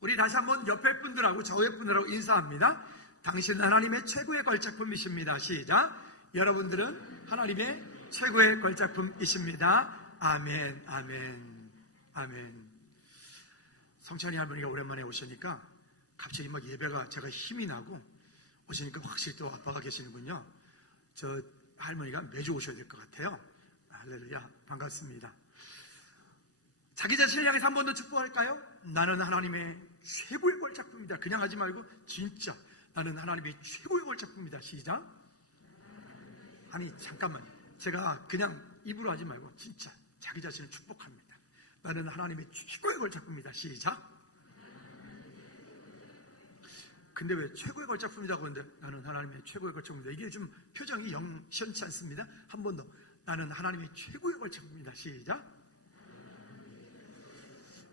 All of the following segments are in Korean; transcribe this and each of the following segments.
우리 다시 한번 옆에 분들하고 저의 분들하고 인사합니다. 당신은 하나님의 최고의 걸작품이십니다. 시작. 여러분들은 하나님의 최고의 걸작품이십니다. 아멘, 아멘, 아멘. 성찬이 할머니가 오랜만에 오시니까 갑자기 막 예배가 제가 힘이 나고 오시니까 확실히 또 아빠가 계시는군요. 저 할머니가 매주 오셔야 될 것 같아요. 할렐루야, 반갑습니다. 자기 자신을 향해서 한 번 더 축복할까요? 나는 하나님의 최고의 걸작품이다. 그냥 하지 말고 진짜 나는 하나님의 최고의 걸작품이다. 시작. 아니 잠깐만, 제가 그냥 입으로 하지 말고 진짜 자기 자신을 축복합니다. 나는 하나님의 최고의 걸작품이다. 시작. 근데 왜 최고의 걸작품이라고 하는데 나는 하나님의 최고의 걸작품이다. 이게 좀 표정이 영 시원치 않습니다. 한 번 더. 나는 하나님의 최고의 걸작품이다. 시작.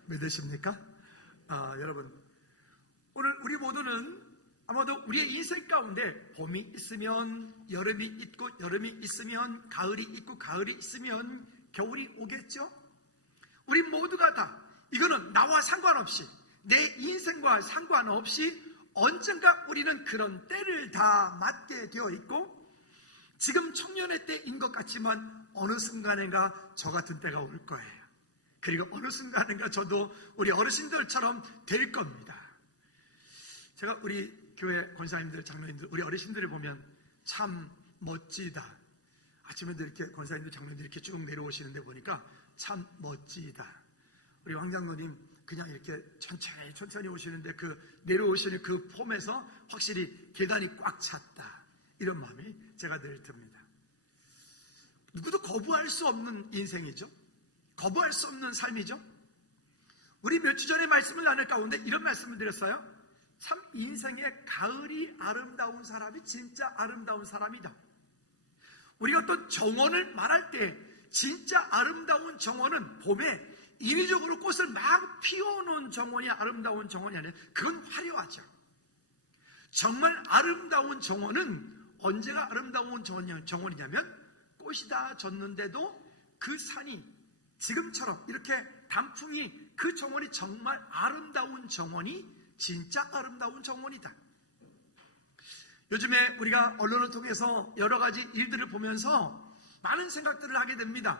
믿으십니까? 여러분, 오늘 우리 모두는 아마도 우리의 인생 가운데 봄이 있으면 여름이 있고, 여름이 있으면 가을이 있고, 가을이 있으면 겨울이 오겠죠? 우리 모두가 다 이거는 나와 상관없이, 내 인생과 상관없이 언젠가 우리는 그런 때를 다 맞게 되어 있고, 지금 청년의 때인 것 같지만 어느 순간인가 저 같은 때가 올 거예요. 그리고 어느 순간인가 저도 우리 어르신들처럼 될 겁니다. 제가 우리 교회 권사님들, 장로님들, 우리 어르신들을 보면 참 멋지다. 아침에도 이렇게 권사님들, 장로님들 이렇게 쭉 내려오시는데 보니까 참 멋지다. 우리 황 장로님 그냥 이렇게 천천히 오시는데 그 내려오시는 그 폼에서 확실히 계단이 꽉 찼다. 이런 마음이 제가 늘 듭니다. 누구도 거부할 수 없는 인생이죠. 거부할 수 없는 삶이죠. 우리 몇 주 전에 말씀을 나눌 가운데 이런 말씀을 드렸어요. 참 인생의 가을이 아름다운 사람이 진짜 아름다운 사람이다. 우리가 어떤 정원을 말할 때 진짜 아름다운 정원은 봄에 인위적으로 꽃을 막 피워놓은 정원이 아름다운 정원이 아니라 그건 화려하죠. 정말 아름다운 정원은 언제가 아름다운 정원이냐면 꽃이 다 졌는데도 그 산이 지금처럼 이렇게 단풍이, 그 정원이 정말 아름다운 정원이 진짜 아름다운 정원이다. 요즘에 우리가 언론을 통해서 여러 가지 일들을 보면서 많은 생각들을 하게 됩니다.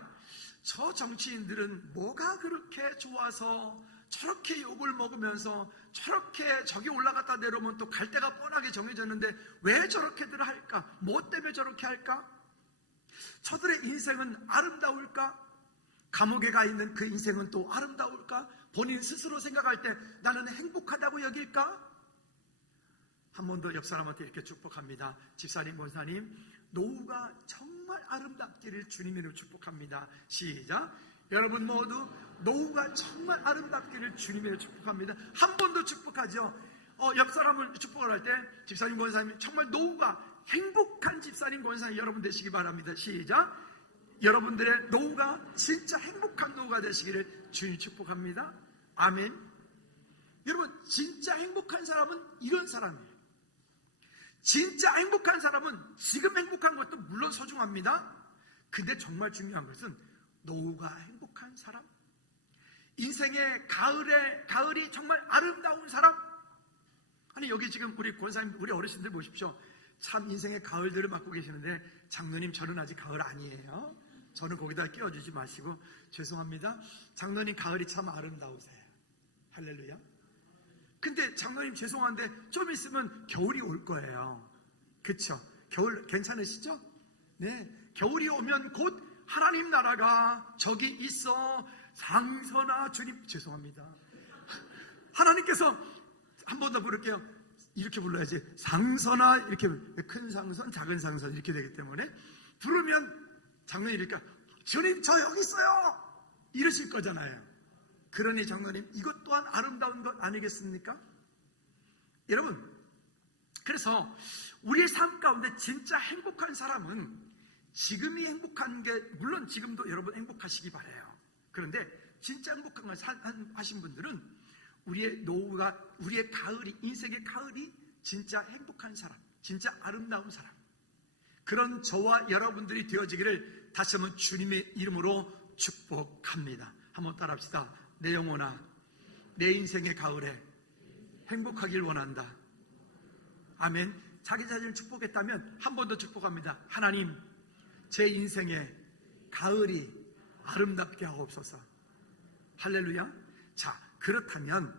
저 정치인들은 뭐가 그렇게 좋아서 저렇게 욕을 먹으면서 저렇게 저기 올라갔다 내려오면 또 갈 데가 뻔하게 정해졌는데 왜 저렇게들 할까? 뭐 때문에 저렇게 할까? 저들의 인생은 아름다울까? 감옥에 가 있는 그 인생은 또 아름다울까? 본인 스스로 생각할 때 나는 행복하다고 여길까? 한 번 더 옆 사람한테 이렇게 축복합니다. 집사님, 권사님, 노후가 정말 아름답기를 주님으로 축복합니다. 시작. 여러분 모두 노후가 정말 아름답기를 주님으로 축복합니다. 한 번 더 축복하죠. 옆 사람을 축복을 할 때 집사님, 권사님, 정말 노후가 행복한 집사님, 권사님 여러분 되시기 바랍니다. 시작. 여러분들의 노후가 진짜 행복한 노후가 되시기를 주님 축복합니다. 아멘. 여러분, 진짜 행복한 사람은 이런 사람이에요. 진짜 행복한 사람은 지금 행복한 것도 물론 소중합니다. 근데 정말 중요한 것은 노후가 행복한 사람, 인생의 가을이 정말 아름다운 사람. 아니 여기 지금 우리 권사님, 우리 어르신들 보십시오. 참 인생의 가을들을 맡고 계시는데, 장로님 저는 아직 가을 아니에요. 저는 거기다 끼워주지 마시고. 죄송합니다. 장로님 가을이 참 아름다우세요. 할렐루야. 근데 장로님 죄송한데 좀 있으면 겨울이 올 거예요. 그쵸? 겨울 괜찮으시죠? 네. 겨울이 오면 곧 하나님 나라가 저기 있어 상선아 주님. 죄송합니다. 하나님께서 한 번 더 부를게요. 이렇게 불러야지. 상선아, 이렇게 큰 상선, 작은 상선 이렇게 되기 때문에 부르면 장로님 이러니까 주님 저 여기 있어요 이러실 거잖아요. 그러니 장로님 이것 또한 아름다운 것 아니겠습니까? 여러분, 그래서 우리의 삶 가운데 진짜 행복한 사람은 지금이 행복한 게, 물론 지금도 여러분 행복하시기 바라요. 그런데 진짜 행복한 걸 하신 분들은 우리의 노후가, 우리의 가을이, 인생의 가을이 진짜 행복한 사람, 진짜 아름다운 사람, 그런 저와 여러분들이 되어지기를 다시 한번 주님의 이름으로 축복합니다. 한번 따라합시다. 내 영혼아, 내 인생의 가을에 행복하길 원한다. 아멘. 자기 자신을 축복했다면 한 번 더 축복합니다. 하나님, 제 인생에 가을이 아름답게 하옵소서. 할렐루야. 자, 그렇다면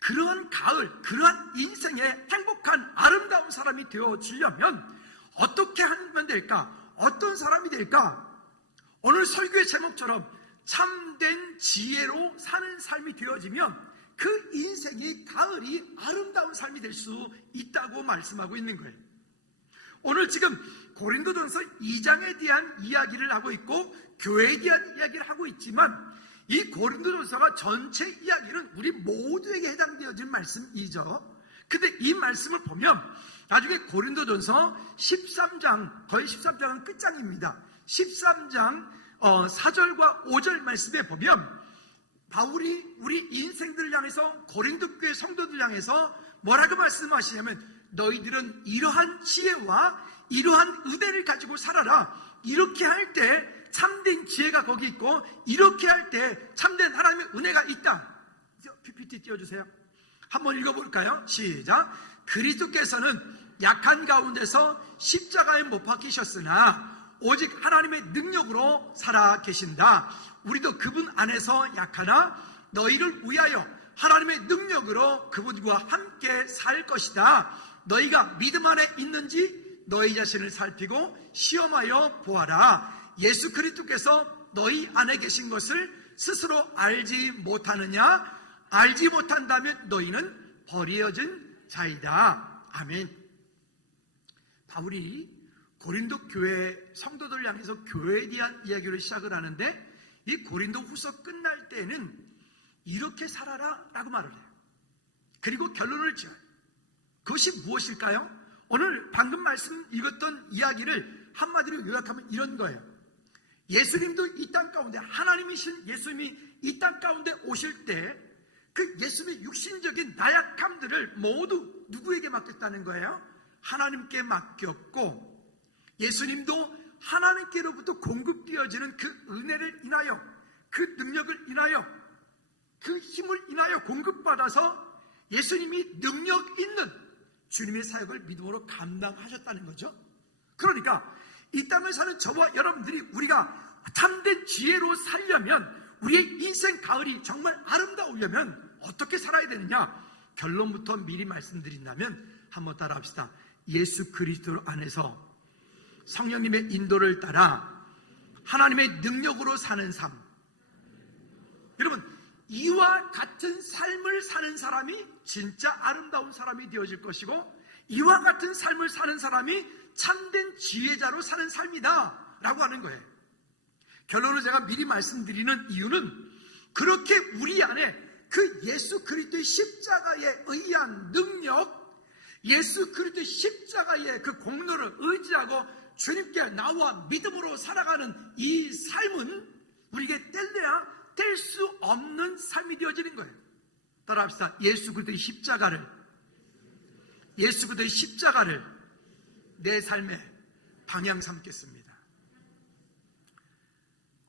그러한 가을, 그러한 인생의 행복한 아름다운 사람이 되어지려면 어떻게 하면 될까? 어떤 사람이 될까? 오늘 설교의 제목처럼 참된 지혜로 사는 삶이 되어지면 그 인생이 가을이 아름다운 삶이 될 수 있다고 말씀하고 있는 거예요. 오늘 지금 고린도전서 2장에 대한 이야기를 하고 있고 교회에 대한 이야기를 하고 있지만 이 고린도전서가 전체 이야기는 우리 모두에게 해당되어진 말씀이죠. 근데 이 말씀을 보면 나중에 고린도전서 13장, 거의 13장은 끝장입니다. 13장 4절과 5절 말씀에 보면 바울이 우리 인생들을 향해서 고린도 교회 성도들 향해서 뭐라고 말씀하시냐면 너희들은 이러한 지혜와 이러한 의대를 가지고 살아라. 이렇게 할 때 참된 지혜가 거기 있고 이렇게 할 때 참된 하나님의 은혜가 있다. PPT 띄워주세요. 한번 읽어볼까요? 시작. 그리스도께서는 약한 가운데서 십자가에 못 박히셨으나 오직 하나님의 능력으로 살아 계신다. 우리도 그분 안에서 약하나 너희를 위하여 하나님의 능력으로 그분과 함께 살 것이다. 너희가 믿음 안에 있는지 너희 자신을 살피고 시험하여 보아라. 예수 그리스도께서 너희 안에 계신 것을 스스로 알지 못하느냐? 알지 못한다면 너희는 버려진 자이다. 아멘. 바울이 고린도 교회 성도들 향해서 교회에 대한 이야기를 시작을 하는데 이 고린도 후서 끝날 때는 이렇게 살아라 라고 말을 해요. 그리고 결론을 지어요. 그것이 무엇일까요? 오늘 방금 말씀 읽었던 이야기를 한마디로 요약하면 이런 거예요. 예수님도 이 땅 가운데 하나님이신 예수님이 이 땅 가운데 오실 때 그 예수님의 육신적인 나약함들을 모두 누구에게 맡겼다는 거예요? 하나님께 맡겼고 예수님도 하나님께로부터 공급되어지는 그 은혜를 인하여 그 능력을 인하여 그 힘을 인하여 공급받아서 예수님이 능력 있는 주님의 사역을 믿음으로 감당하셨다는 거죠. 그러니까 이 땅을 사는 저와 여러분들이 우리가 참된 지혜로 살려면 우리의 인생 가을이 정말 아름다우려면 어떻게 살아야 되느냐? 결론부터 미리 말씀드린다면 한번 따라 합시다. 예수 그리스도 안에서 성령님의 인도를 따라 하나님의 능력으로 사는 삶. 여러분, 이와 같은 삶을 사는 사람이 진짜 아름다운 사람이 되어질 것이고 이와 같은 삶을 사는 사람이 참된 지혜자로 사는 삶이다 라고 하는 거예요. 결론을 제가 미리 말씀드리는 이유는 그렇게 우리 안에 그 예수 그리스도의 십자가에 의한 능력, 예수 그리스도의 십자가의 그 공로를 의지하고 주님께 나와 믿음으로 살아가는 이 삶은 우리에게 뗄래야 뗄 수 없는 삶이 되어지는 거예요. 따라합시다. 예수 그리스도의 십자가를 내 삶의 방향 삼겠습니다.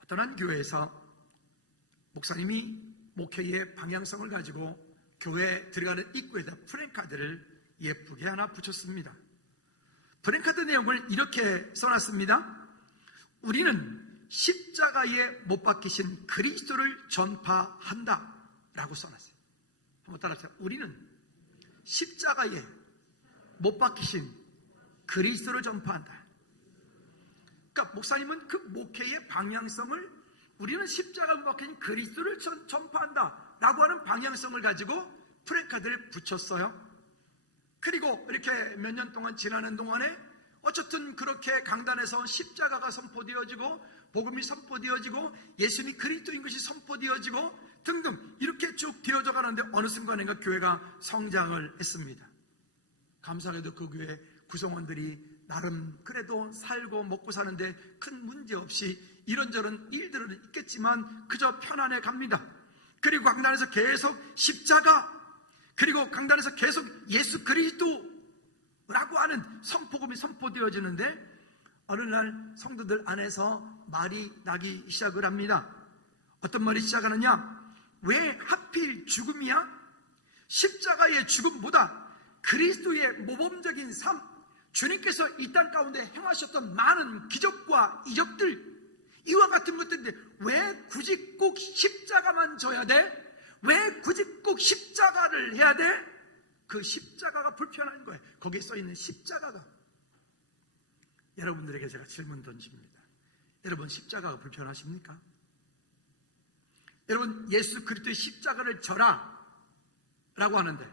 어떤 한 교회에서 목사님이 목회의 방향성을 가지고 교회에 들어가는 입구에다 프랜카드를 예쁘게 하나 붙였습니다. 프랜카드 내용을 이렇게 써놨습니다. 우리는 십자가에 못 박히신 그리스도를 전파한다 라고 써놨어요. 한번 따라하세요. 우리는 십자가에 못 박히신 그리스도를 전파한다. 그러니까 목사님은 그 목회의 방향성을 우리는 십자가에 못 박힌 그리스도를 전파한다 라고 하는 방향성을 가지고 프랜카드를 붙였어요. 그리고 이렇게 몇 년 동안 지나는 동안에 어쨌든 그렇게 강단에서 십자가가 선포되어지고 복음이 선포되어지고 예수님이 그리스도인 것이 선포되어지고 등등 이렇게 쭉 되어져 가는데 어느 순간인가 교회가 성장을 했습니다. 감사하게도 그 교회 구성원들이 나름 그래도 살고 먹고 사는데 큰 문제 없이 이런저런 일들은 있겠지만 그저 편안해 갑니다. 그리고 강단에서 계속 십자가, 그리고 강단에서 계속 예수 그리스도라고 하는 선포금이 선포되어지는데 어느 날 성도들 안에서 말이 나기 시작을 합니다. 어떤 말이 시작하느냐? 왜 하필 죽음이야? 십자가의 죽음보다 그리스도의 모범적인 삶, 주님께서 이 땅 가운데 행하셨던 많은 기적과 이적들, 이와 같은 것들인데 왜 굳이 꼭 십자가만 져야 돼? 왜 굳이 꼭 십자가를 해야 돼? 그 십자가가 불편한 거예요. 거기에 써있는 십자가가. 여러분들에게 제가 질문 던집니다. 여러분, 십자가가 불편하십니까? 여러분, 예수 그리스도의 십자가를 져라 라고 하는데,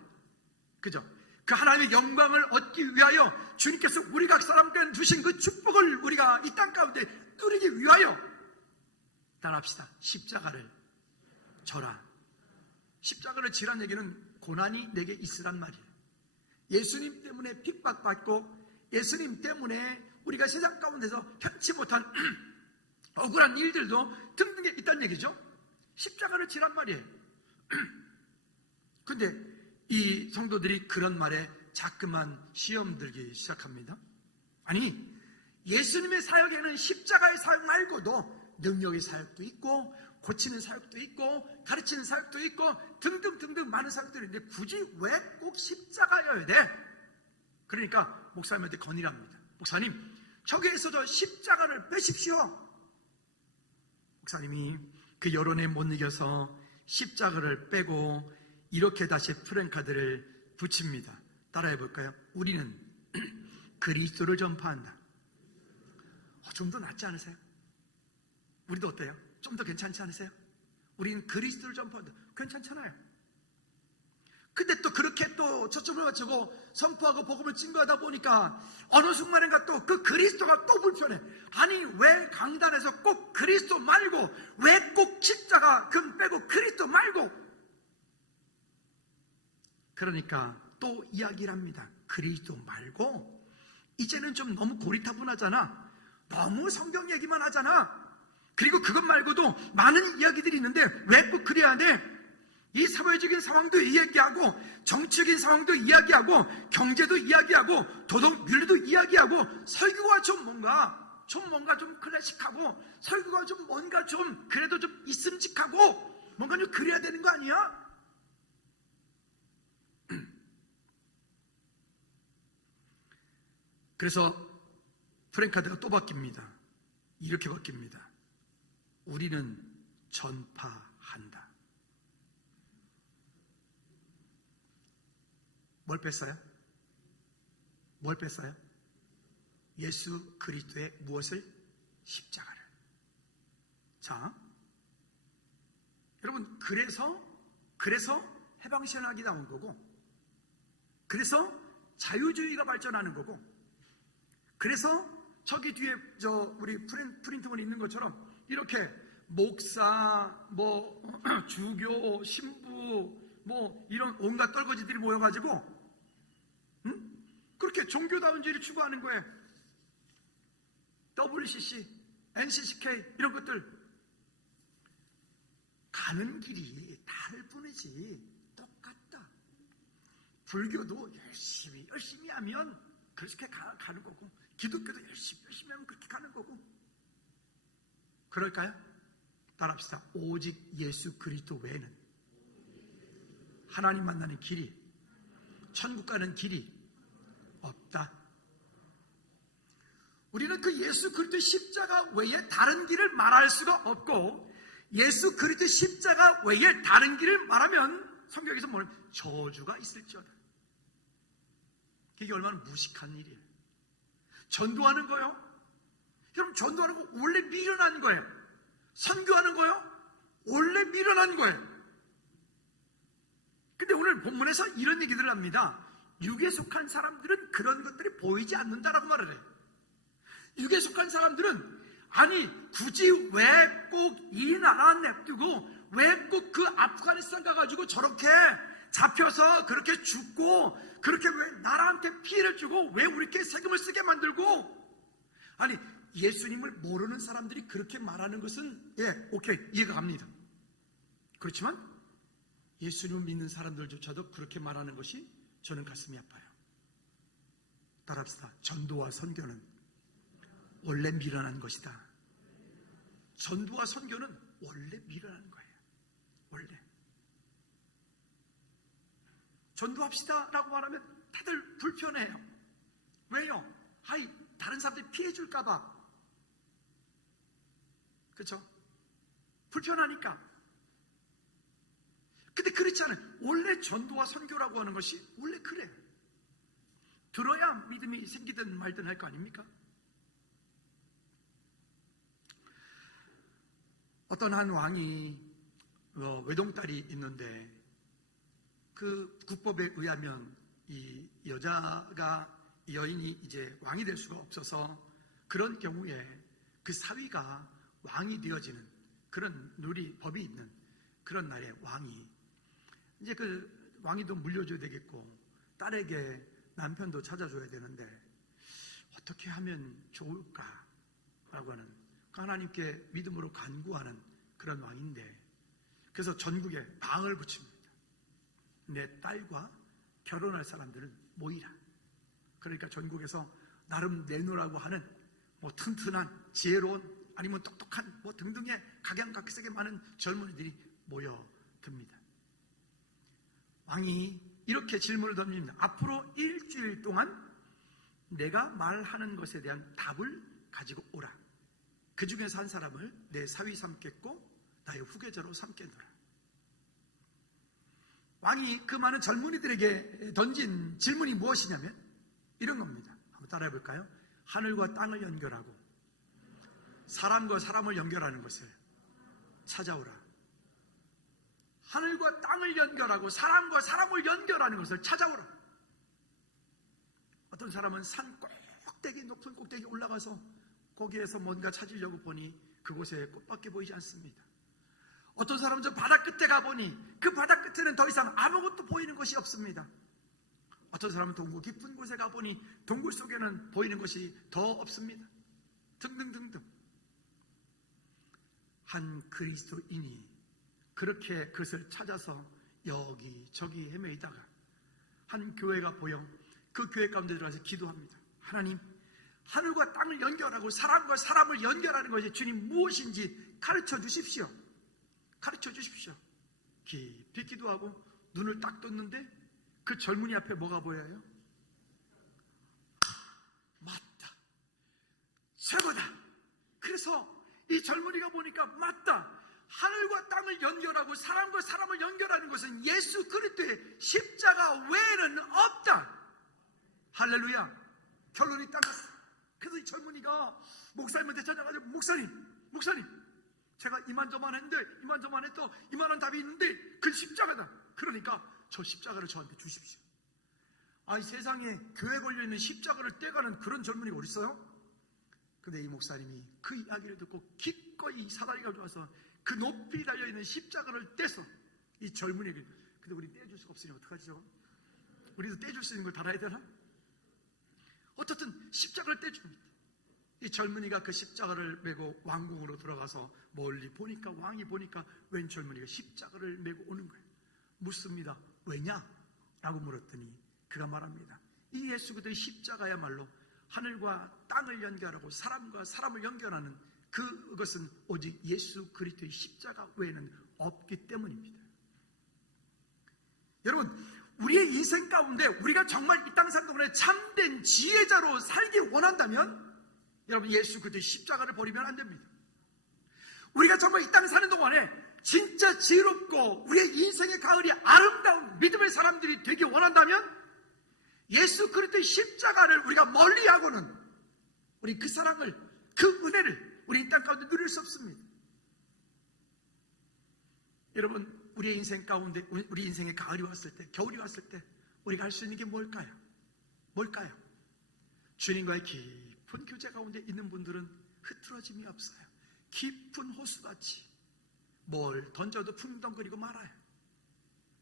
그죠? 그 하나님의 영광을 얻기 위하여 주님께서 우리 각 사람께 주신 그 축복을 우리가 이 땅 가운데 누리기 위하여 따라합시다. 십자가를 져라. 십자가를 지란 얘기는 고난이 내게 있으란 말이에요. 예수님 때문에 핍박받고 예수님 때문에 우리가 세상 가운데서 현치 못한 억울한 일들도 등등에 있다는 얘기죠. 십자가를 지란 말이에요. 근데 이 성도들이 그런 말에 자꾸만 시험 들기 시작합니다. 아니, 예수님의 사역에는 십자가의 사역 말고도 능력의 사역도 있고 고치는 사역도 있고 가르치는 사역도 있고 등등등등 많은 사역들이 있는데 굳이 왜 꼭 십자가여야 돼? 그러니까 목사님한테 건의합니다. 목사님, 저기에서 저 십자가를 빼십시오. 목사님이 그 여론에 못 이겨서 십자가를 빼고 이렇게 다시 프랭카드를 붙입니다. 따라해 볼까요? 우리는 그리스도를 전파한다. 좀 더 낫지 않으세요? 우리도 어때요? 좀 더 괜찮지 않으세요? 우리는 그리스도를 전파한다. 괜찮잖아요. 근데 또 그렇게 또 초점을 맞추고 선포하고 복음을 증거하다 보니까 어느 순간인가 또 그 그리스도가 또 불편해. 아니, 왜 강단에서 꼭 그리스도 말고, 왜 꼭 십자가 금 빼고 그리스도 말고? 그러니까 또 이야기를 합니다. 그리스도 말고 이제는 좀 너무 고리타분하잖아. 너무 성경 얘기만 하잖아. 그리고 그것 말고도 많은 이야기들이 있는데 왜 꼭 그래야 돼? 이 사회적인 상황도 이야기하고 정치적인 상황도 이야기하고 경제도 이야기하고 도덕 윤리도 이야기하고 설교가 좀 뭔가 좀 클래식하고 설교가 좀 뭔가 좀 그래도 좀 있음직하고 뭔가 좀 그래야 되는 거 아니야? 그래서 프랭카드가 또 바뀝니다. 이렇게 바뀝니다. 우리는 전파한다. 뭘 뺐어요? 뭘 뺐어요? 예수 그리스도의 무엇을? 십자가를. 자, 여러분, 그래서 해방신학이 나온 거고, 그래서 자유주의가 발전하는 거고, 그래서 저기 뒤에 우리 프린트본이 있는 것처럼 이렇게 목사, 주교, 신부, 이런 온갖 떨거지들이 모여가지고 그렇게 종교다운주의를 추구하는 거예요. WCC, NCCK 이런 것들 가는 길이 다를 뿐이지 똑같다. 불교도 열심히 하면 그렇게 가는 거고, 기독교도 열심히 하면 그렇게 가는 거고. 그럴까요? 따라합시다. 오직 예수 그리스도 외에는 하나님 만나는 길이, 천국 가는 길이 없다. 우리는 그 예수 그리스도의 십자가 외에 다른 길을 말할 수가 없고, 예수 그리스도의 십자가 외에 다른 길을 말하면 성경에서 뭐냐면 저주가 있을지어다. 이게 얼마나 무식한 일이에요. 전도하는 거요? 여러분, 전도하는 거 원래 미련한 거예요. 선교하는 거요? 원래 미련한 거예요. 근데 오늘 본문에서 이런 얘기들을 합니다. 육에 속한 사람들은 그런 것들이 보이지 않는다라고 말을 해요. 육에 속한 사람들은 아니, 굳이 왜 꼭 이 나라 냅두고 왜 꼭 그 아프가니스탄 가가지고 저렇게 잡혀서 그렇게 죽고 그렇게 왜 나라한테 피해를 주고 왜 우리께 세금을 쓰게 만들고, 아니, 예수님을 모르는 사람들이 그렇게 말하는 것은 오케이, 이해가 갑니다. 그렇지만 예수님을 믿는 사람들조차도 그렇게 말하는 것이 저는 가슴이 아파요. 따라합시다. 전도와 선교는 원래 미련한 것이다. 전도와 선교는 원래 미련한 거예요. 원래. 전도합시다 라고 말하면 다들 불편해요. 왜요? 다른 사람들이 피해 줄까봐. 그렇죠? 불편하니까. 근데 그렇지 않아요. 원래 전도와 선교라고 하는 것이 원래 그래요. 들어야 믿음이 생기든 말든 할 거 아닙니까? 어떤 한 왕이 외동딸이 있는데 그 국법에 의하면 이 여인이 이제 왕이 될 수가 없어서 그런 경우에 그 사위가 왕이 되어지는 그런 법이 있는 그런 날에 왕이 이제 그 왕위도 물려줘야 되겠고 딸에게 남편도 찾아줘야 되는데 어떻게 하면 좋을까라고 하는 하나님께 믿음으로 간구하는 그런 왕인데 그래서 전국에 방을 붙입니다. 내 딸과 결혼할 사람들은 모이라. 그러니까 전국에서 나름 내놓으라고 하는 튼튼한 지혜로운 아니면 똑똑한 등등의 각양각색의 많은 젊은이들이 모여듭니다. 왕이 이렇게 질문을 던집니다. 앞으로 일주일 동안 내가 말하는 것에 대한 답을 가지고 오라. 그 중에서 한 사람을 내 사위 삼겠고 나의 후계자로 삼겠노라. 왕이 그 많은 젊은이들에게 던진 질문이 무엇이냐면 이런 겁니다. 한번 따라해 볼까요? 하늘과 땅을 연결하고 사람과 사람을 연결하는 것을 찾아오라. 하늘과 땅을 연결하고 사람과 사람을 연결하는 것을 찾아오라. 어떤 사람은 산 꼭대기 높은 꼭대기 올라가서 거기에서 뭔가 찾으려고 보니 그곳에 꽃밖에 보이지 않습니다. 어떤 사람은 저 바다 끝에 가보니 그 바다 끝에는 더 이상 아무것도 보이는 것이 없습니다. 어떤 사람은 동굴 깊은 곳에 가보니 동굴 속에는 보이는 것이 더 없습니다. 등등등등. 한 그리스도인이 그렇게 그것을 찾아서 여기저기 헤매이다가 한 교회가 보여 그 교회 가운데 들어가서 기도합니다. 하나님, 하늘과 땅을 연결하고 사람과 사람을 연결하는 것이 주님 무엇인지 가르쳐 주십시오. 가르쳐 주십시오. 깊이 기도하고 눈을 딱 떴는데 그 젊은이 앞에 뭐가 보여요? 맞다. 최고다. 그래서 이 젊은이가 보니까 맞다. 하늘과 땅을 연결하고 사람과 사람을 연결하는 것은 예수 그리스도의 십자가 외에는 없다. 할렐루야. 결론이 딱 났어. 그래서 이 젊은이가 목사님한테 찾아가지고 목사님 제가 이만저만 했는데 이만저만 했더 이만한 답이 있는데 그 십자가다. 그러니까 저 십자가를 저한테 주십시오. 아니 세상에 교회 걸려있는 십자가를 떼가는 그런 젊은이가 어디 있어요? 근데 이 목사님이 그 이야기를 듣고 기꺼이 사다리가 좋아서 그 높이 달려있는 십자가를 떼서 이 젊은이에게 근데 우리 떼줄 수가 없으니 어떡하지 저거? 우리도 떼줄 수 있는 걸 달아야 되나? 어떻든 십자가를 떼줍니다. 이 젊은이가 그 십자가를 메고 왕궁으로 들어가서 멀리 보니까 왕이 보니까 웬 젊은이가 십자가를 메고 오는 거예요. 묻습니다. 왜냐? 라고 물었더니 그가 말합니다. 이 예수 그리스도의 십자가야말로 하늘과 땅을 연결하고 사람과 사람을 연결하는 그것은 오직 예수 그리스도의 십자가 외에는 없기 때문입니다. 여러분, 우리의 인생 가운데 우리가 정말 이 땅 사는 동안에 참된 지혜자로 살기 원한다면 여러분 예수 그리스도의 십자가를 버리면 안 됩니다. 우리가 정말 이 땅 사는 동안에 진짜 지혜롭고 우리의 인생의 가을이 아름다운 믿음의 사람들이 되기 원한다면 예수 그리스도의 십자가를 우리가 멀리하고는 우리 그 사랑을 그 은혜를 우리 이 땅 가운데 누릴 수 없습니다. 여러분 우리의 인생 가운데 우리 인생의 가을이 왔을 때 겨울이 왔을 때 우리가 할 수 있는 게 뭘까요? 주님과의 깊은 교제 가운데 있는 분들은 흐트러짐이 없어요. 깊은 호수같이 뭘 던져도 풍덩거리고 말아요.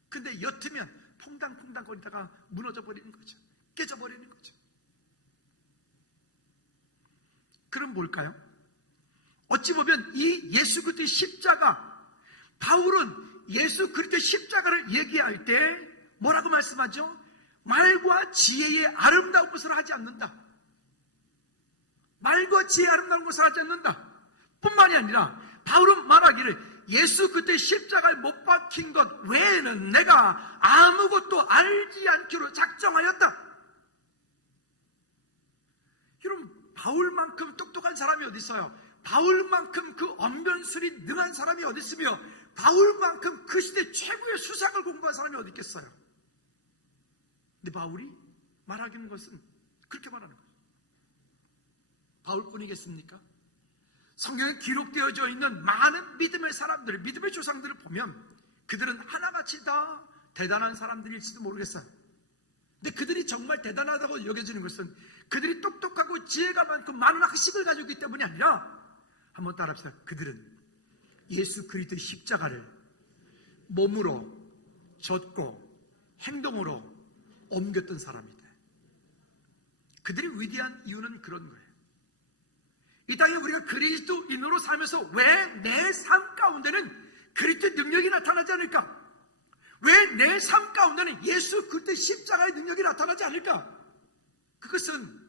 근데 옅으면 퐁당퐁당거리다가 무너져 버리는 거죠. 깨져버리는 거죠. 그럼 뭘까요? 어찌 보면 이 예수 그리스도의 십자가, 바울은 예수 그리스도의 십자가를 얘기할 때 뭐라고 말씀하죠? 말과 지혜의 아름다운 것을 하지 않는다. 말과 지혜의 아름다운 것을 하지 않는다. 뿐만이 아니라 바울은 말하기를 예수 그때 십자가에 못 박힌 것 외에는 내가 아무것도 알지 않기로 작정하였다. 여러분, 바울만큼 똑똑한 사람이 어디 있어요? 바울만큼 그 언변술이 능한 사람이 어디 있으며 바울만큼 그 시대 최고의 수학을 공부한 사람이 어디 있겠어요? 근데 바울이 말하기는 것은 그렇게 말하는 거예요. 바울뿐이겠습니까? 성경에 기록되어져 있는 많은 믿음의 사람들, 믿음의 조상들을 보면 그들은 하나같이 다 대단한 사람들일지도 모르겠어요. 근데 그들이 정말 대단하다고 여겨지는 것은 그들이 똑똑하고 지혜가 많고 많은 학식을 가지고 있기 때문이 아니라, 한번 따라합시다. 그들은 예수 그리스도의 십자가를 몸으로 졌고 행동으로 옮겼던 사람이다. 그들이 위대한 이유는 그런 거예요. 이 땅에 우리가 그리스도인으로 살면서 왜 내 삶 가운데는 그리스도의 능력이 나타나지 않을까? 왜 내 삶 가운데는 예수 그리스도의 십자가의 능력이 나타나지 않을까? 그것은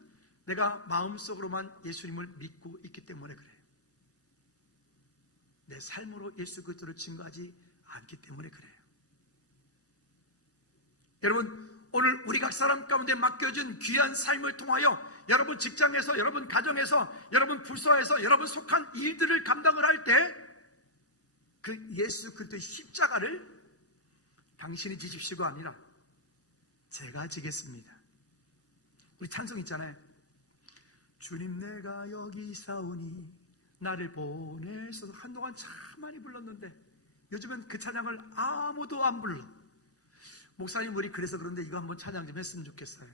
내가 마음속으로만 예수님을 믿고 있기 때문에 그래요. 내 삶으로 예수 그리스도를 증거하지 않기 때문에 그래요. 여러분, 오늘 우리 각 사람 가운데 맡겨진 귀한 삶을 통하여 여러분 직장에서, 여러분 가정에서, 여러분 부서에서 여러분 속한 일들을 감당을 할 때 그 예수 그리스도의 십자가를 당신이 지십시오가 아니라 제가 지겠습니다. 우리 찬송 있잖아요. 주님 내가 여기 있사오니 나를 보내소서. 한동안 참 많이 불렀는데 요즘엔 그 찬양을 아무도 안 불러. 목사님 우리 그래서 그런데 이거 한번 찬양 좀 했으면 좋겠어요.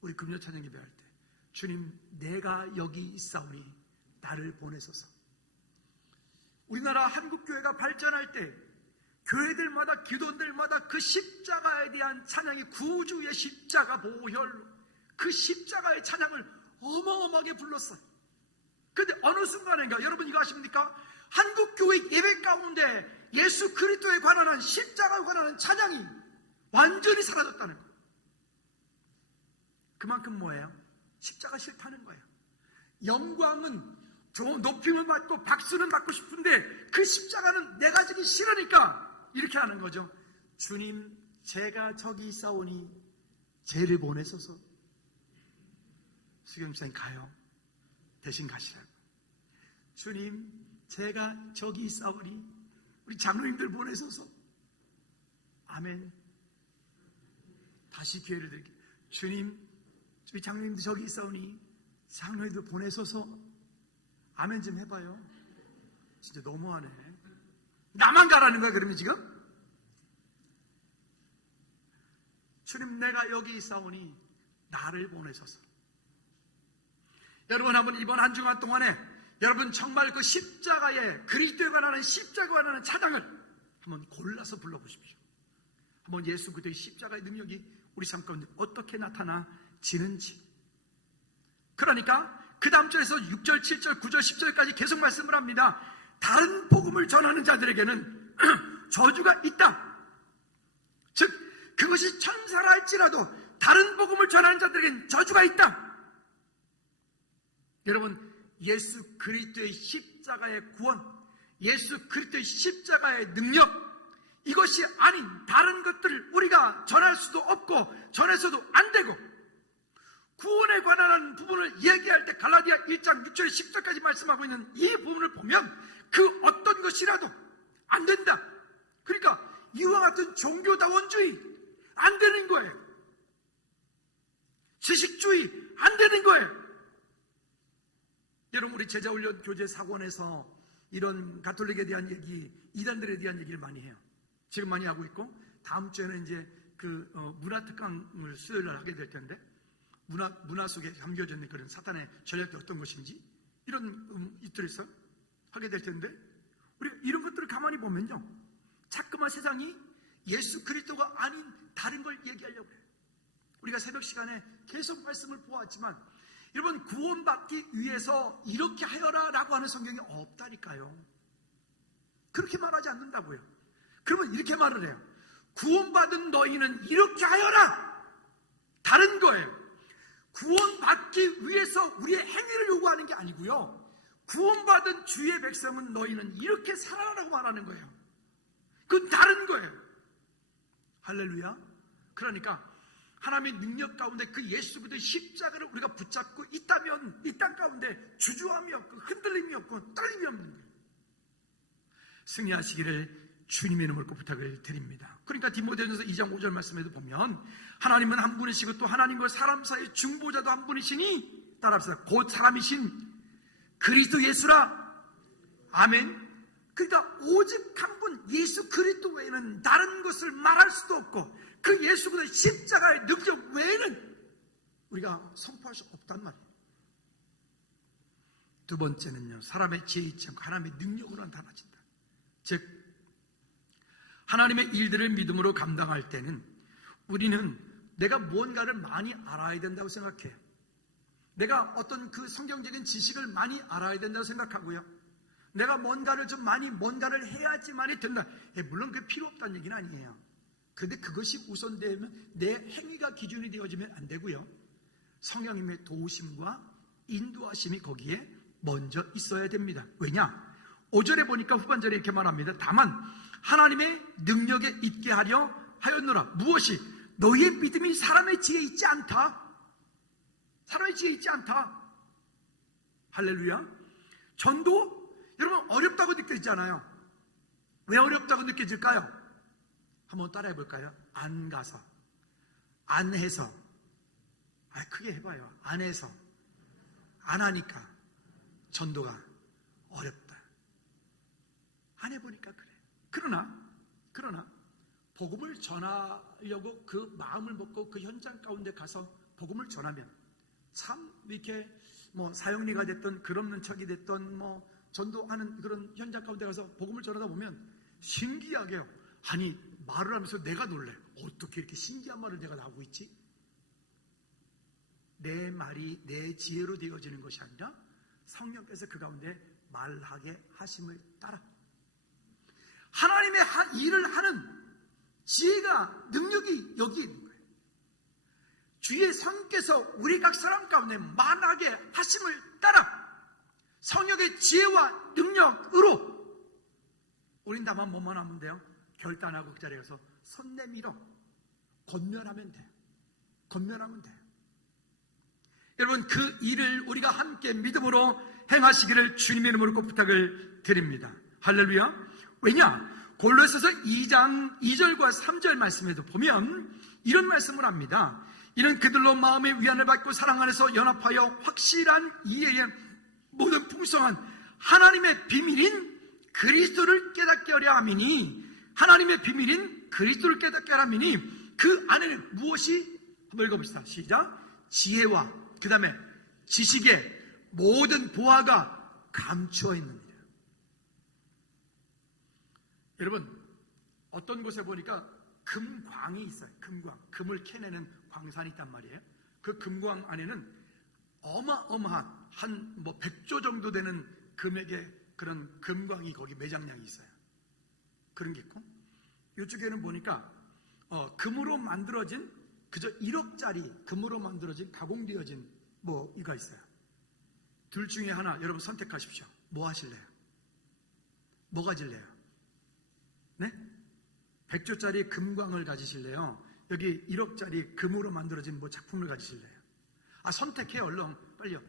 우리 금요 찬양 예배할 때 주님 내가 여기 있사오니 나를 보내소서. 우리나라 한국교회가 발전할 때 교회들마다 기도원들마다 그 십자가에 대한 찬양이 구주의 십자가 보혈로 그 십자가의 찬양을 어마어마하게 불렀어요. 그런데 어느 순간인가 여러분 이거 아십니까? 한국교회 예배 가운데 예수 그리스도에 관한 십자가에 관한 찬양이 완전히 사라졌다는 거예요. 그만큼 뭐예요? 십자가 싫다는 거예요. 영광은 좋은 높임을 받고 박수는 받고 싶은데 그 십자가는 내가 지기 싫으니까 이렇게 하는 거죠. 주님 제가 저기 있사오니 죄를 보내소서. 수경목사님 가요. 대신 가시라고. 주님 제가 저기 있사오니 우리 장로님들 보내소서. 아멘. 다시 기회를 드릴게요. 주님 우리 장로님들 저기 있사오니 장로님들 보내소서. 아멘 좀 해봐요. 진짜 너무하네. 나만 가라는 거야 그러면 지금? 주님 내가 여기 있사오니 나를 보내소서. 여러분 한번 이번 한 주간 동안에 여러분 정말 그 십자가에 그리스도에 관한 십자가에 관한 찬양을 한번 골라서 불러보십시오. 한번 예수 그리스도의 십자가의 능력이 우리 삶 가운데 어떻게 나타나지는지. 그러니까 그 다음 절에서 6절, 7절, 9절, 10절까지 계속 말씀을 합니다. 다른 복음을 전하는 자들에게는 저주가 있다. 즉 그것이 천사라 할지라도 다른 복음을 전하는 자들에게는 저주가 있다. 여러분 예수 그리스도의 십자가의 구원, 예수 그리스도의 십자가의 능력, 이것이 아닌 다른 것들을 우리가 전할 수도 없고 전해서도 안 되고, 구원에 관한 부분을 얘기할 때 갈라디아 1장 6절 10절까지 말씀하고 있는 이 부분을 보면 그 어떤 것이라도 안 된다. 그러니까 이와 같은 종교다원주의 안 되는 거예요. 지식주의 안 되는 거예요. 여러분 우리 제자훈련 교제 사관에서 이런 가톨릭에 대한 얘기, 이단들에 대한 얘기를 많이 해요. 지금 많이 하고 있고 다음 주에는 이제 그 문화특강을 수요일날 하게 될 텐데 문화 속에 담겨져 있는 그런 사탄의 전략이 어떤 것인지 이런 이틀에서 하게 될 텐데 우리가 이런 것들을 가만히 보면요 자꾸만 세상이 예수 그리스도가 아닌 다른 걸 얘기하려고 해요. 우리가 새벽 시간에 계속 말씀을 보았지만 여러분 구원받기 위해서 이렇게 하여라 라고 하는 성경이 없다니까요. 그렇게 말하지 않는다고요. 그러면 이렇게 말을 해요. 구원받은 너희는 이렇게 하여라. 다른 거예요. 구원받기 위해서 우리의 행위를 요구하는 게 아니고요. 구원받은 주의 백성은 너희는 이렇게 살아라고 말하는 거예요. 그건 다른 거예요. 할렐루야. 그러니까 하나님의 능력 가운데 그 예수 그리스도의 십자가를 우리가 붙잡고 있다면 이 땅 가운데 주저함이 없고 흔들림이 없고 떨림이 없는 거예요. 승리하시기를 주님의 이름으로 부탁을 드립니다. 그러니까 디모데전서 2장 5절 말씀에도 보면 하나님은 한 분이시고 또 하나님과 사람 사이의 중보자도 한 분이시니 따라합시다. 곧 사람이신 그리스도 예수라. 아멘. 그러니까 오직 한 분 예수 그리스도 외에는 다른 것을 말할 수도 없고 그 예수 그리스도의 십자가의 능력 외에는 우리가 선포할 수 없단 말이에요. 두 번째는요, 사람의 지혜 있지 않고 하나님의 능력으로 나타나진다. 즉 하나님의 일들을 믿음으로 감당할 때는 우리는 내가 무언가를 많이 알아야 된다고 생각해요. 내가 어떤 그 성경적인 지식을 많이 알아야 된다고 생각하고요. 내가 뭔가를 해야지만이 된다. 물론 그게 필요 없다는 얘기는 아니에요. 그런데 그것이 우선되면 내 행위가 기준이 되어지면 안 되고요. 성령님의 도우심과 인도하심이 거기에 먼저 있어야 됩니다. 왜냐? 5절에 보니까 후반절에 이렇게 말합니다. 다만 하나님의 능력에 있게 하려 하였노라. 무엇이? 너희의 믿음이 사람의 지혜에 있지 않다. 사람의 지혜에 있지 않다. 할렐루야. 전도 여러분 어렵다고 느껴지잖아요. 왜 어렵다고 느껴질까요? 한번 따라해 볼까요? 안 가서, 안 해서, 크게 해봐요. 안 해서, 안 하니까 전도가 어렵다. 안 해보니까 그래. 그러나 복음을 전하려고 그 마음을 먹고 그 현장 가운데 가서 복음을 전하면 참 이렇게 사형리가 됐던 글없는 척이 됐던 전도하는 그런 현장 가운데 가서 복음을 전하다 보면 신기하게요. 아니 말을 하면서 내가 놀래. 어떻게 이렇게 신기한 말을 내가 나오고 있지? 내 말이 내 지혜로 되어지는 것이 아니라 성령께서 그 가운데 말하게 하심을 따라 하나님의 일을 하는 지혜가 능력이 여기에 있는 거예요. 주의 성께서 우리 각 사람 가운데 만하게 하심을 따라 성령의 지혜와 능력으로 우린 다만 뭐만 하면 돼요? 결단하고 그 자리에 가서 손 내밀어 권면하면 돼요. 권면하면 돼요. 여러분 그 일을 우리가 함께 믿음으로 행하시기를 주님의 이름으로 꼭 부탁을 드립니다. 할렐루야. 왜냐? 골로새서 2장 2절과 3절 말씀에도 보면 이런 말씀을 합니다. 이는 그들로 마음의 위안을 받고 사랑 안에서 연합하여 확실한 이해의 모든 풍성한 하나님의 비밀인 그리스도를 깨닫게 하려 함이니 하나님의 비밀인 그리스도를 깨닫게 하려 함이니 그 안에는 무엇이? 한번 읽어봅시다. 시작. 지혜와 그 다음에 지식의 모든 보화가 감추어 있느니라. 여러분 어떤 곳에 보니까 금광이 있어요. 금광, 금을 캐내는 광산이 있단 말이에요. 그 금광 안에는 어마어마한 한 100조 정도 되는 금액의 그런 금광이 거기 매장량이 있어요. 그런 게 있고 이쪽에는 보니까 금으로 만들어진 그저 1억짜리 금으로 만들어진 가공되어진 이가 있어요. 둘 중에 하나 여러분 선택하십시오. 뭐 하실래요? 뭐 가질래요? 네? 100조짜리 금광을 가지실래요? 여기 1억짜리 금으로 만들어진 작품을 가지실래요? 선택해요. 얼른 빨리요.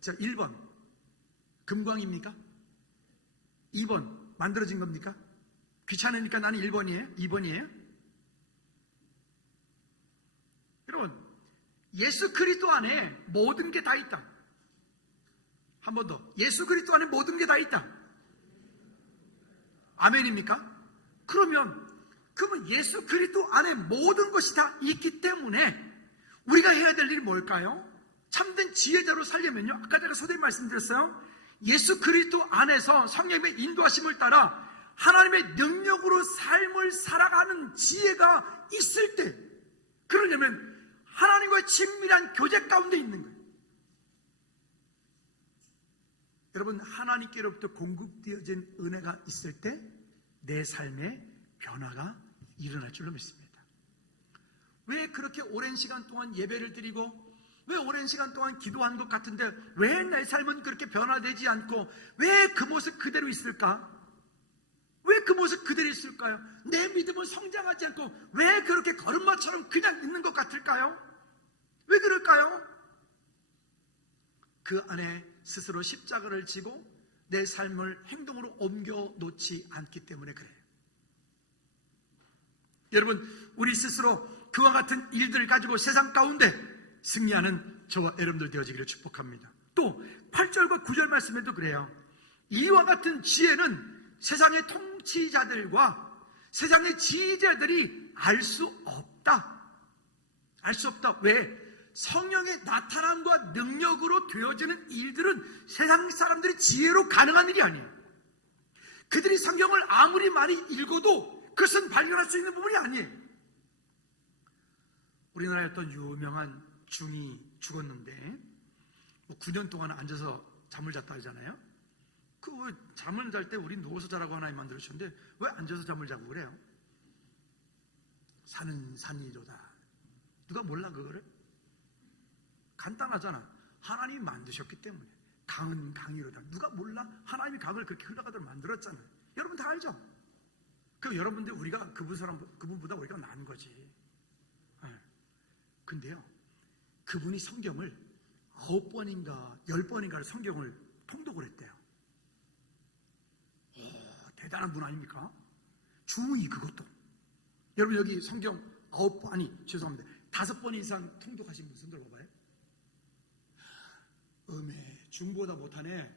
자, 1번 금광입니까? 2번 만들어진 겁니까? 귀찮으니까 나는 1번이에요? 2번이에요? 여러분 예수 그리스도 안에 모든 게 다 있다. 한 번 더. 예수 그리스도 안에 모든 게 다 있다. 아멘입니까? 그러면 예수 그리스도 안에 모든 것이 다 있기 때문에 우리가 해야 될 일이 뭘까요? 참된 지혜자로 살려면요, 아까 제가 서두에 말씀드렸어요. 예수 그리스도 안에서 성령의 인도하심을 따라 하나님의 능력으로 삶을 살아가는 지혜가 있을 때, 그러려면 하나님과의 친밀한 교제 가운데 있는 거예요. 여러분 하나님께로부터 공급되어진 은혜가 있을 때 내 삶에 변화가 일어날 줄로 믿습니다. 왜 그렇게 오랜 시간 동안 예배를 드리고 왜 오랜 시간 동안 기도한 것 같은데 왜 내 삶은 그렇게 변화되지 않고 왜 그 모습 그대로 있을까? 왜 그 모습 그대로 있을까요? 내 믿음은 성장하지 않고 왜 그렇게 걸음마처럼 그냥 있는 것 같을까요? 왜 그럴까요? 그 안에 스스로 십자가를 지고 내 삶을 행동으로 옮겨 놓지 않기 때문에 그래요. 여러분, 우리 스스로 그와 같은 일들을 가지고 세상 가운데 승리하는 저와 여러분들 되어지기를 축복합니다. 또 8절과 9절 말씀에도 그래요. 이와 같은 지혜는 세상의 통치자들과 세상의 지휘자들이 알 수 없다. 알 수 없다. 왜? 성령의 나타남과 능력으로 되어지는 일들은 세상 사람들이 지혜로 가능한 일이 아니에요. 그들이 성경을 아무리 많이 읽어도 그것은 발견할 수 있는 부분이 아니에요. 우리나라의 어떤 유명한 중이 죽었는데 9년 동안 앉아서 잠을 잤다 하잖아요. 그 잠을 잘 때 우리 누워서 자라고 하나님 만들어주셨는데 왜 앉아서 잠을 자고 그래요? 산은 산이로다. 누가 몰라 그거를? 간단하잖아. 하나님이 만드셨기 때문에. 강은 강이로다. 누가 몰라? 하나님이 강을 그렇게 흘러가도록 만들었잖아요. 여러분 다 알죠? 그럼 여러분들 우리가 그분보다 우리가 나은 거지. 근데요, 그분이 성경을 9번인가 10번인가를 성경을 통독을 했대요. 대단한 분 아닙니까? 중이 그것도. 여러분 여기 성경 5번 이상 통독하신 분 손 들어봐봐요. 중보다 못하네.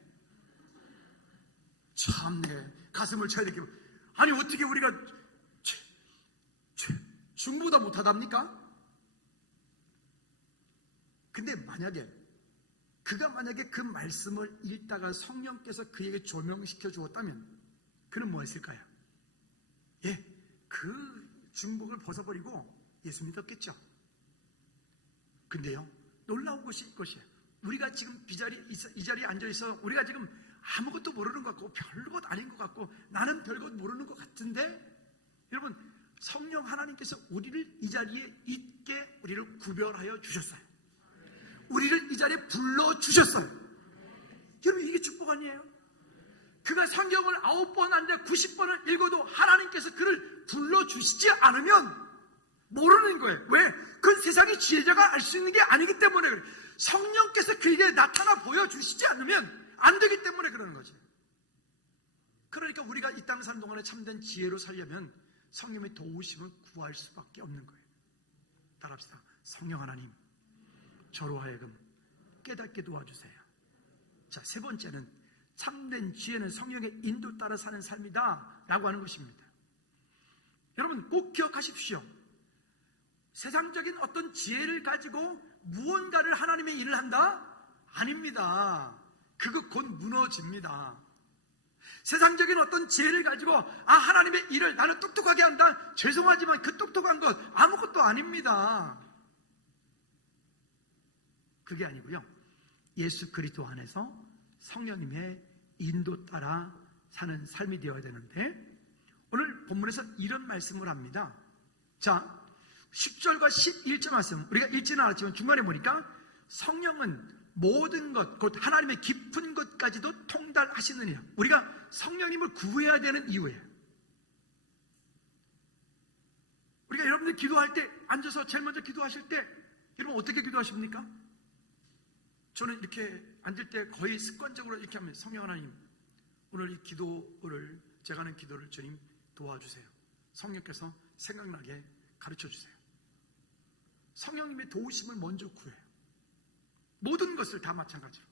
참네. 가슴을 쳐야 되겠. 아니 어떻게 우리가 중보다 못하답니까? 근데 그가 만약에 그 말씀을 읽다가 성령께서 그에게 조명시켜 주었다면 그는 뭐 했을까요? 그 중복을 벗어버리고 예수 믿었겠죠. 근데요, 놀라운 것이 이것이에요. 우리가 지금 이 자리에 앉아있어 우리가 지금 아무것도 모르는 것 같고 별것 아닌 것 같고 나는 별것 모르는 것 같은데, 여러분 성령 하나님께서 우리를 이 자리에 있게 우리를 구별하여 주셨어요. 우리를 이 자리에 불러주셨어요. 여러분 이게 축복 아니에요? 그가 성경을 9번 아니라 90번을 읽어도 하나님께서 그를 불러주시지 않으면 모르는 거예요. 왜? 그건 세상의 지혜자가 알 수 있는 게 아니기 때문에 그래요. 성령께서 그에게 나타나 보여주시지 않으면 안 되기 때문에 그러는 거죠. 그러니까 우리가 이 땅 사는 동안에 참된 지혜로 살려면 성령의 도우심을 구할 수밖에 없는 거예요. 따라합시다. 성령 하나님, 저로 하여금 깨닫게 도와주세요. 자, 세 번째는 참된 지혜는 성령의 인도 따라 사는 삶이다 라고 하는 것입니다. 여러분 꼭 기억하십시오. 세상적인 어떤 지혜를 가지고 무언가를 하나님의 일을 한다? 아닙니다. 그거 곧 무너집니다. 세상적인 어떤 지혜를 가지고 하나님의 일을 나는 똑똑하게 한다? 죄송하지만 그 똑똑한 것 아무것도 아닙니다. 그게 아니고요, 예수 그리스도 안에서 성령님의 인도 따라 사는 삶이 되어야 되는데, 오늘 본문에서 이런 말씀을 합니다. 자, 10절과 11절 말씀 우리가 읽지는 않았지만 중간에 보니까 성령은 모든 것 곧 하나님의 깊은 것까지도 통달하시느니라. 우리가 성령님을 구해야 되는 이유예요. 우리가 여러분들 기도할 때 앉아서 제일 먼저 기도하실 때 여러분 어떻게 기도하십니까? 저는 이렇게 앉을 때 거의 습관적으로 이렇게 하면, 성령 하나님 오늘 이 기도를, 제가 하는 기도를 주님 도와주세요. 성령께서 생각나게 가르쳐주세요. 성령님의 도우심을 먼저 구해요. 모든 것을 다 마찬가지로.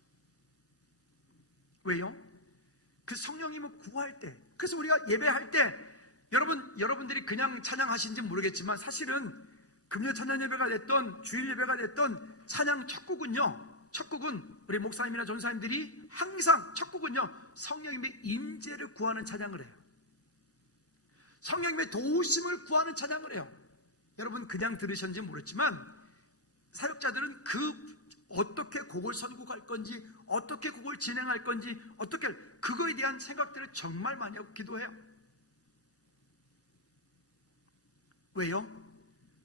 왜요? 그 성령님을 구할 때, 그래서 우리가 예배할 때 여러분들이 그냥 찬양하신지 모르겠지만 사실은 금요 찬양 예배가 됐던 주일 예배가 됐던 찬양 첫 곡은 우리 목사님이나 전사님들이 항상 첫 곡은요 성령님의 임재를 구하는 찬양을 해요. 성령님의 도우심을 구하는 찬양을 해요. 여러분 그냥 들으셨는지 모르겠지만 사역자들은 어떻게 곡을 선곡할 건지, 어떻게 곡을 진행할 건지, 그거에 대한 생각들을 정말 많이 하고 기도해요. 왜요?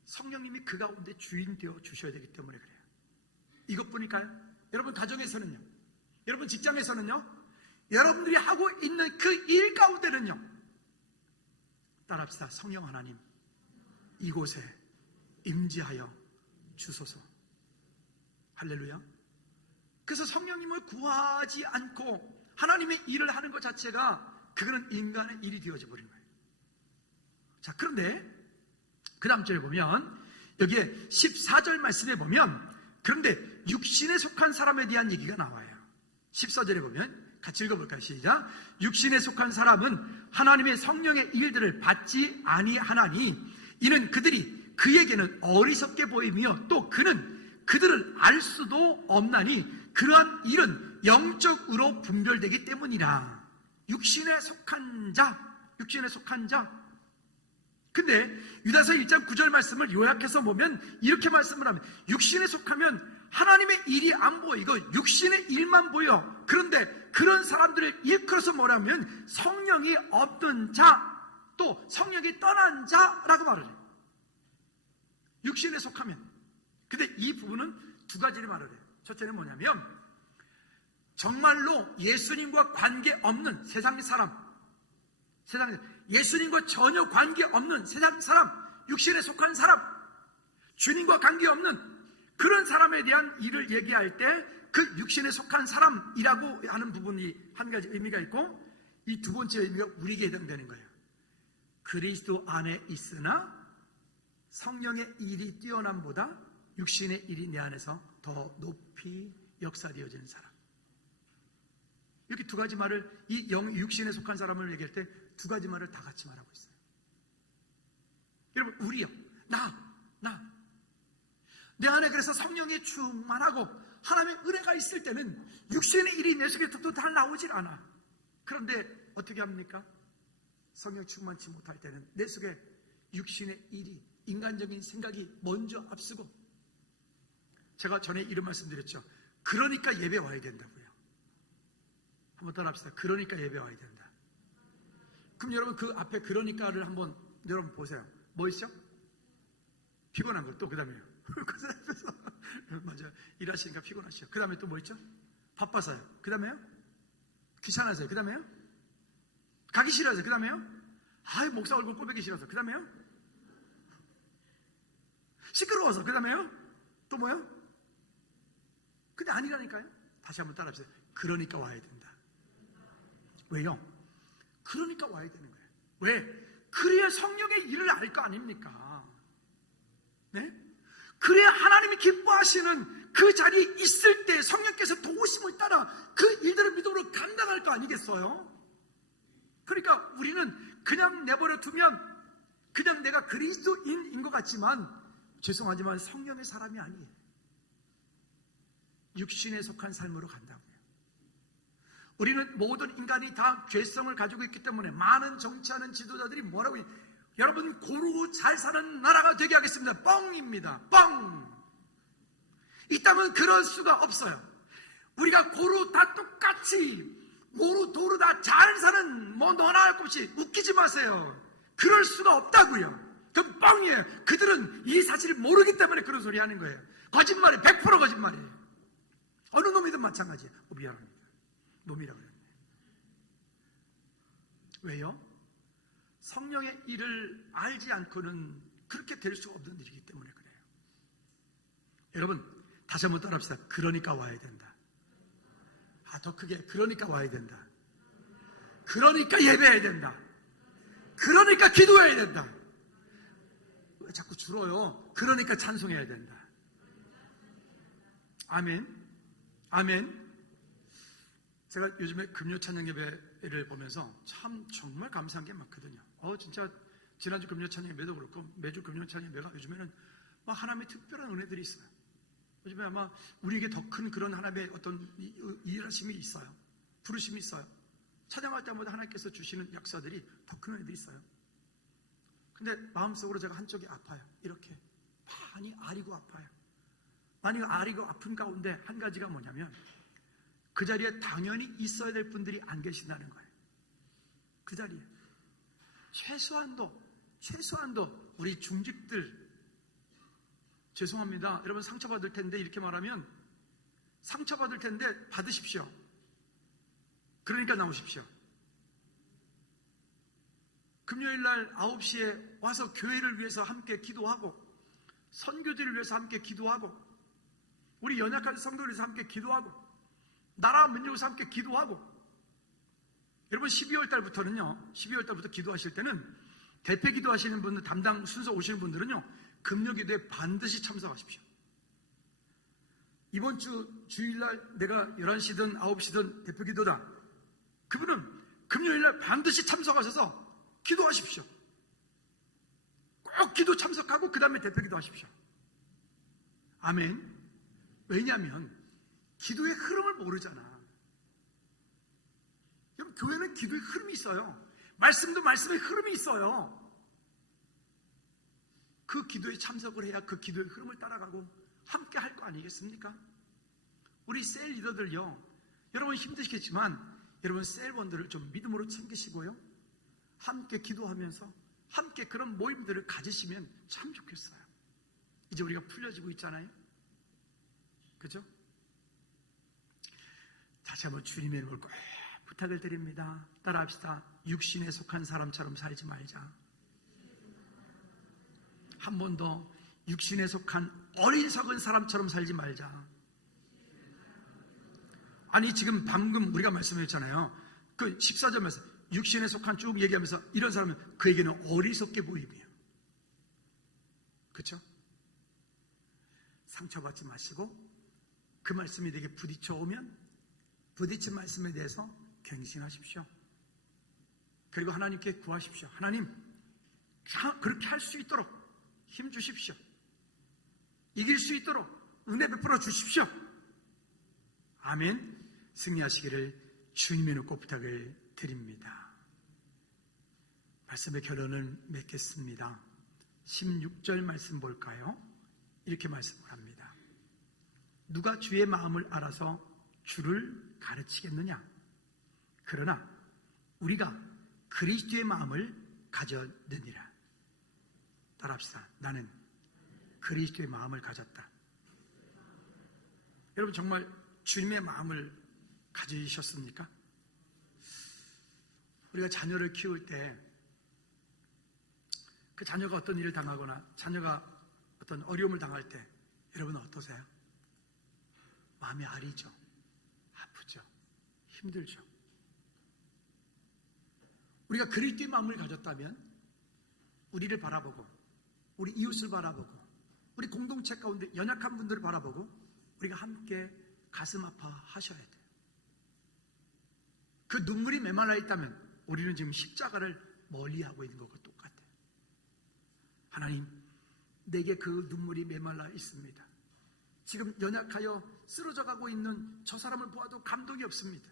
성령님이 그 가운데 주인 되어 주셔야 되기 때문에 그래요. 이것뿐일까요? 여러분 가정에서는요? 여러분 직장에서는요? 여러분들이 하고 있는 그 일 가운데는요? 따라합시다. 성령 하나님, 이곳에 임재하여 주소서. 할렐루야. 그래서 성령님을 구하지 않고 하나님의 일을 하는 것 자체가 그거는 인간의 일이 되어져 버린 거예요. 자, 그런데 그 다음 절에 보면 여기에 14절 말씀에 보면 그런데 육신에 속한 사람에 대한 얘기가 나와요. 14절에 보면 같이 읽어볼까요? 시작. 육신에 속한 사람은 하나님의 성령의 일들을 받지 아니하나니 이는 그들이 그에게는 어리석게 보이며 또 그는 그들을 알 수도 없나니 그러한 일은 영적으로 분별되기 때문이라. 육신에 속한 자. 근데 유다서 1장 9절 말씀을 요약해서 보면 이렇게 말씀을 하면 육신에 속하면 하나님의 일이 안 보이고 육신의 일만 보여. 그런데 그런 사람들을 일컬어서 뭐라면 성령이 없는 자, 또 성령이 떠난 자라고 말을 해요. 육신에 속하면. 근데 이 부분은 두 가지를 말을 해요. 첫째는 뭐냐면 정말로 예수님과 관계없는 세상의 사람, 예수님과 전혀 관계없는 세상 사람, 육신에 속한 사람, 주님과 관계없는 그런 사람에 대한 일을 얘기할 때 그 육신에 속한 사람이라고 하는 부분이 한 가지 의미가 있고 이 두 번째 의미가 우리에게 해당되는 거예요. 그리스도 안에 있으나 성령의 일이 뛰어남보다 육신의 일이 내 안에서 더 높이 역사되어지는 사람. 이렇게 두 가지 말을 이 육신에 속한 사람을 얘기할 때 두 가지 말을 다 같이 말하고 있어요. 여러분, 우리요, 나 내 안에 그래서 성령이 충만하고 하나님의 은혜가 있을 때는 육신의 일이 내 속에 또 다 나오질 않아. 그런데 어떻게 합니까? 성령 충만치 못할 때는 내 속에 육신의 일이, 인간적인 생각이 먼저 앞서고, 제가 전에 이런 말씀드렸죠. 그러니까 예배 와야 된다고요. 한번 따라합시다. 그러니까 예배 와야 된다. 그럼 여러분 그 앞에 그러니까를 한번 여러분 보세요. 뭐 있죠? 피곤한 거. 또 그 다음에요. 맞아요. 일하시니까 피곤하시죠. 그 다음에 또 뭐 있죠? 바빠서요. 그 다음에요? 귀찮아서요. 그 다음에요? 가기 싫어서요. 그 다음에요? 목사 얼굴 꼴보기 싫어서. 그 다음에요? 시끄러워서. 그 다음에요? 또 뭐요? 근데 아니라니까요. 다시 한번 따라합시다. 그러니까 와야 된다. 왜요? 그러니까 와야 되는 거예요. 왜? 그래야 성령의 일을 알 거 아닙니까? 네? 그래야 하나님이 기뻐하시는 그 자리에 있을 때 성령께서 도우심을 따라 그 일들을 믿음으로 감당할 거 아니겠어요? 그러니까 우리는 그냥 내버려 두면 그냥 내가 그리스도인인 것 같지만 죄송하지만 성령의 사람이 아니에요. 육신에 속한 삶으로 간다고요. 우리는 모든 인간이 다 죄성을 가지고 있기 때문에 많은 정치하는 지도자들이 뭐라고 해요? 여러분 고루 잘 사는 나라가 되게 하겠습니다. 뻥입니다. 뻥. 이 땅은 그럴 수가 없어요. 우리가 고루 다 똑같이 모루 도루 다 잘 사는 너나 할 것 없이 웃기지 마세요. 그럴 수가 없다고요. 그건 뻥이에요. 그들은 이 사실을 모르기 때문에 그런 소리 하는 거예요. 거짓말이에요. 100% 거짓말이에요. 어느 놈이든 마찬가지예요. 미안합니다. 놈이라고 그랬네. 왜요? 성령의 일을 알지 않고는 그렇게 될 수 없는 일이기 때문에 그래요. 여러분 다시 한번 따라합시다. 그러니까 와야 된다. 더 크게. 그러니까 와야 된다. 그러니까 예배해야 된다. 그러니까 기도해야 된다. 왜 자꾸 줄어요? 그러니까 찬송해야 된다. 아멘. 아멘. 제가 요즘에 금요 찬양 예배를 보면서 참 정말 감사한 게 많거든요. 진짜 지난주 금요 찬양 예배도 그렇고 매주 금요 찬양 예배가 요즘에는 하나님의 특별한 은혜들이 있어요. 요즘에 아마 우리에게 더 큰 그런 하나님의 어떤 일하심이 있어요. 부르심이 있어요. 찬양할 때마다 하나님께서 주시는 역사들이 더 큰 은혜들이 있어요. 근데 마음속으로 제가 한쪽이 아파요. 이렇게 많이 아리고 아파요. 많이 아리고 아픈 가운데 한 가지가 뭐냐면 그 자리에 당연히 있어야 될 분들이 안 계신다는 거예요. 그 자리에 최소한도 우리 중직들, 죄송합니다. 여러분 상처받을 텐데 이렇게 말하면 상처받을 텐데 받으십시오. 그러니까 나오십시오. 금요일날 9시에 와서 교회를 위해서 함께 기도하고, 선교지를 위해서 함께 기도하고, 우리 연약한 성도를 위해서 함께 기도하고, 나라 민족을 위해서 함께 기도하고. 여러분 12월 달부터 기도하실 때는 대표 기도하시는 분들, 담당 순서 오시는 분들은요, 금요 기도에 반드시 참석하십시오. 이번 주일날 내가 11시든 9시든 대표 기도다. 그분은 금요일날 반드시 참석하셔서 기도하십시오. 꼭 기도 참석하고 그 다음에 대표 기도하십시오. 아멘. 왜냐하면 기도의 흐름을 모르잖아. 여러분, 교회는 기도의 흐름이 있어요. 말씀도 말씀의 흐름이 있어요. 그 기도에 참석을 해야 그 기도의 흐름을 따라가고 함께 할 거 아니겠습니까? 우리 셀 리더들요, 여러분 힘드시겠지만 여러분 셀원들을 좀 믿음으로 챙기시고요, 함께 기도하면서 함께 그런 모임들을 가지시면 참 좋겠어요. 이제 우리가 풀려지고 있잖아요. 그죠? 다시 한번 주님의 이름을 꼭 부탁을 드립니다. 따라합시다. 육신에 속한 사람처럼 살지 말자. 한 번 더, 육신에 속한 어리석은 사람처럼 살지 말자. 아니 지금 방금 우리가 말씀했잖아요. 그 14절에서 육신에 속한 쭉 얘기하면서 이런 사람은 그에게는 어리석게 보임이에요. 그렇죠? 상처받지 마시고 그 말씀이 내게 부딪혀 오면 부딪힌 말씀에 대해서 갱신하십시오. 그리고 하나님께 구하십시오. 하나님, 그렇게 할 수 있도록 힘 주십시오. 이길 수 있도록 은혜 베풀어 주십시오. 아멘. 승리하시기를 주님의 놓고 부탁을 드립니다. 말씀의 결론을 맺겠습니다. 16절 말씀 볼까요? 이렇게 말씀을 합니다. 누가 주의 마음을 알아서 주를 가르치겠느냐? 그러나 우리가 그리스도의 마음을 가졌느니라. 따라합시다. 나는 그리스도의 마음을 가졌다. 여러분 정말 주님의 마음을 가지셨습니까? 우리가 자녀를 키울 때 그 자녀가 어떤 일을 당하거나 자녀가 어떤 어려움을 당할 때 여러분 어떠세요? 마음이 아리죠? 아프죠? 힘들죠? 우리가 그리스도의 마음을 가졌다면 우리를 바라보고 우리 이웃을 바라보고 우리 공동체 가운데 연약한 분들을 바라보고 우리가 함께 가슴 아파하셔야 돼요. 그 눈물이 메말라 있다면 우리는 지금 십자가를 멀리하고 있는 것과 똑같아요. 하나님, 내게 그 눈물이 메말라 있습니다. 지금 연약하여 쓰러져가고 있는 저 사람을 보아도 감동이 없습니다.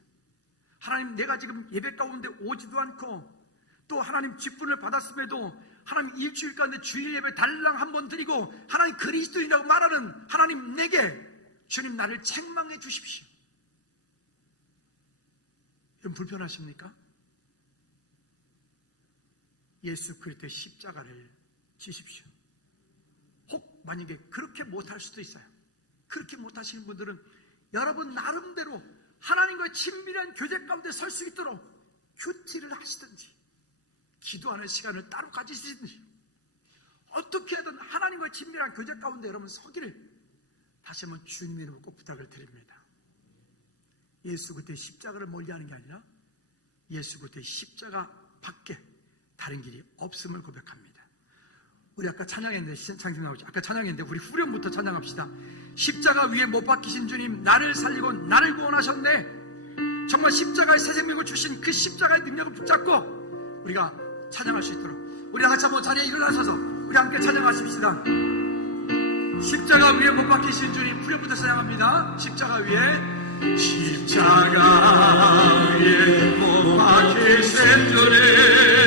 하나님, 내가 지금 예배 가운데 오지도 않고 또 하나님 직분을 받았음에도 하나님 일주일 가운데 주일 예배 달랑 한 번 드리고 하나님 그리스도인이라고 말하는 하나님, 내게 주님 나를 책망해 주십시오. 여러분 불편하십니까? 예수 그리스도의 십자가를 지십시오. 혹 만약에 그렇게 못할 수도 있어요. 그렇게 못하시는 분들은 여러분 나름대로 하나님과의 친밀한 교제 가운데 설 수 있도록 큐티를 하시든지 기도하는 시간을 따로 가지시든지 어떻게 하든 하나님과의 친밀한 교제 가운데 여러분 서기를 다시 한번 주님의 이름으로 꼭 부탁을 드립니다. 예수 그리스도의 십자가를 멀리하는 게 아니라 예수 그리스도의 십자가 밖에 다른 길이 없음을 고백합니다. 우리 아까 찬양했는데 창심 나오죠. 아까 찬양했는데 우리 후렴부터 찬양합시다. 십자가 위에 못 박히신 주님, 나를 살리고 나를 구원하셨네. 정말 십자가의 새 생명을 주신 그 십자가의 능력을 붙잡고 우리가 찬양할 수 있도록 우리 같이 한번 자리에 일어나셔서 우리 함께 찬양하십시다. 십자가 위에 못 박히신 주님, 후렴부터 찬양합니다. 십자가 위에 십자가에 못 박히신 주님,